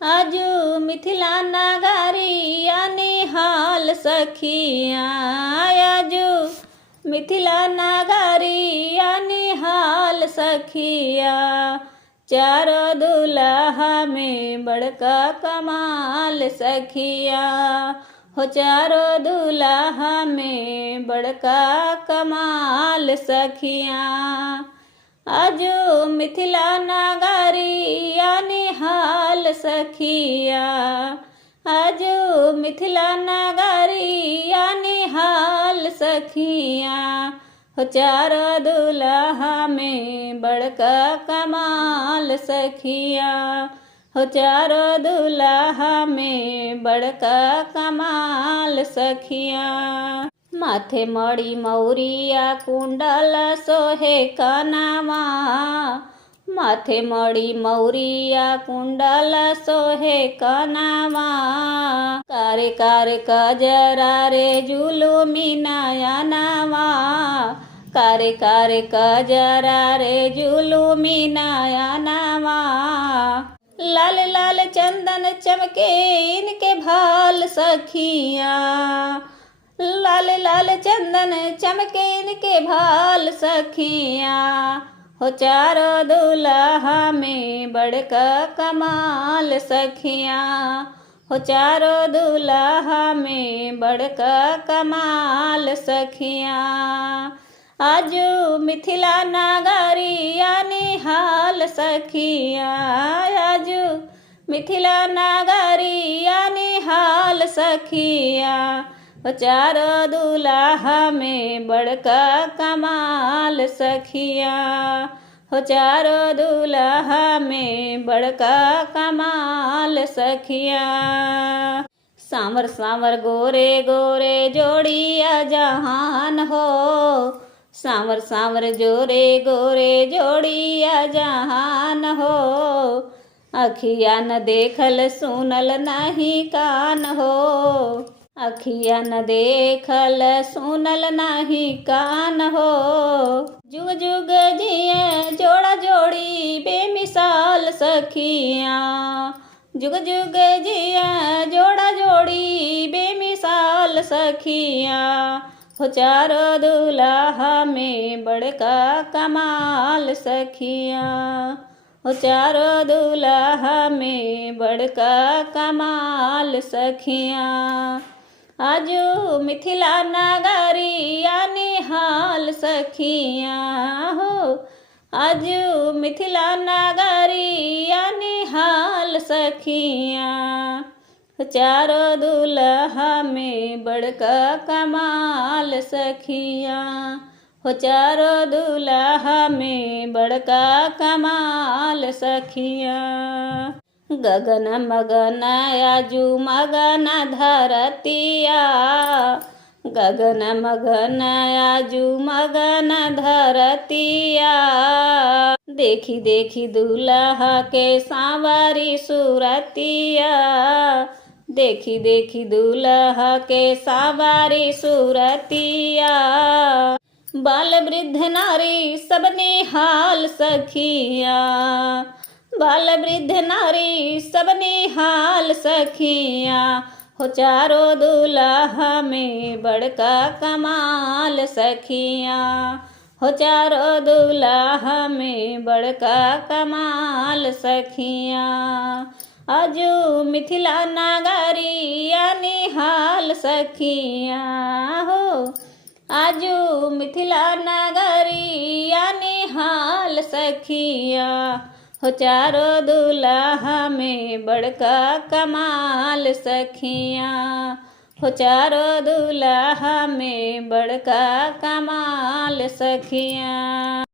आजू मिथिला नगरिया निहाल सखिया। आजू मिथिला नगरिया निहाल सखिया। चारों दुल्हा में बड़का कमाल सखिया। हो चारों दुल्हा में बड़का कमाल सखिया। आजू मिथिला नगरिया निहाल सखिया। आजू मिथिला नगरिया निहाल सखिया। हो चारों दुल्हा में बड़का कमाल सखिया। हो चारों दुल्हा में बड़का कमाल सखिया। माथे मड़ी मौरिया कुंडल सोहे कनावा। माथे मड़ी मौरिया कुंडल सोहे कनावा। कारे कारे कजरा रे जुलुमी नयनवा। कारे कारे कजरा रे जुलुमी नयनवा। लाल लाल चंदन चमके इनके भाल सखिया। लाल लाल चंदन चमके इनके भाल सखिया। हो चारों दुल्हा में बड़का कमाल सखिया। हो चारों दुल्हा में बड़का कमाल सखिया। आजू मिथिला नगरिया निहाल सखिया। आजू मिथिला नगरिया निहाल सखिया। हो चारों दुल्हा में बड़का कमाल सखिया। हो चारों दुल्हा में बड़का कमाल सखिया। सांवर सांवर गोरे गोरे जोड़िया जहान हो। सांवर सांवर जोरे गोरे जोड़िया जहान हो। अखिया न देखल सुनल नहीं कान हो। अखिया न देखल सुनल नहीं कान हो। जुग जुग जिए जोड़ा जोड़ी बेमिसाल सखिया। जुग जुग जिए जोड़ा जोड़ी बेमिसाल सखिया। हो चारों दुल्हा में बड़का कमाल सखिया। हो चारों दुल्हा में बड़का कमाल सखिया। आजू मिथिला नगरिया निहाल सखिया। हो आजू मिथिला नगरिया निहाल सखिया। चारों दुल्हा में बड़का कमाल सखिया। हो चारों दुल्हा में बड़का कमाल सखिया। गगन मगन आजू मगन धरतिया। गगन मगन आजू मगन धरतिया। देखी देखी दुल्हा के सांवरी सूरतिया। देखी देखी दुल्हा के सांवरी सूरतिया। बाल वृद्ध नारी सबने हाल सखिया। बाल वृद्ध नारी सबने हाल सखिया। हो चारों दुल्हा में बड़का कमाल सखिया। हो चारों दुल्हा में बड़का कमाल सखिया। आजू मिथिला नगरिया निहाल सखिया। हो आजू मिथिला नगरिया निहाल सखिया। हो चारों दुल्हा में बड़का कमाल सखिया। हो चारों दुल्हा में बड़का कमाल सखिया।